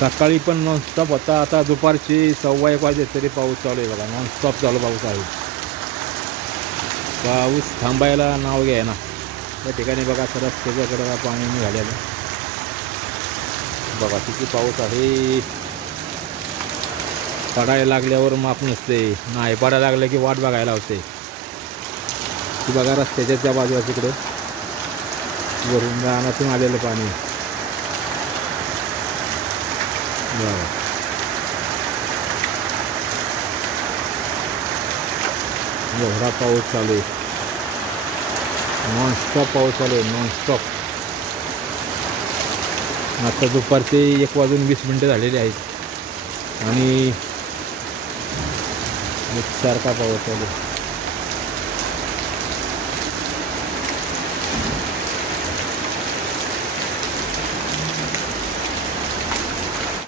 सकाळी पण नॉनस्टॉप होता. आता दुपारची सव्वा एक वाजे तरी पाऊस चालू आहे बघा. नॉनस्टॉप चालू पाऊस आहे. पाऊस थांबायला नाव घ्याय ना त्या ठिकाणी बघा तर रस्त्याच्याकडे पाणी निघालेलं बघा किती पाऊस आहे. पडायला लागल्यावर माप नसते. नाही पडायला लागलं की वाट बघायला होते. ती बघा रस्त्याच्या त्या बाजूला तिकडे. वरून रानातून आलेलं पाणी. बरं एवढा पाऊस चालू आहे नॉनस्टॉप पाऊस चालू आहे नॉनस्टॉप आता दुपारचे एक वाजून वीस मिनटं झालेली आहेत. आणि एकसारखा पाऊस चालू आहे.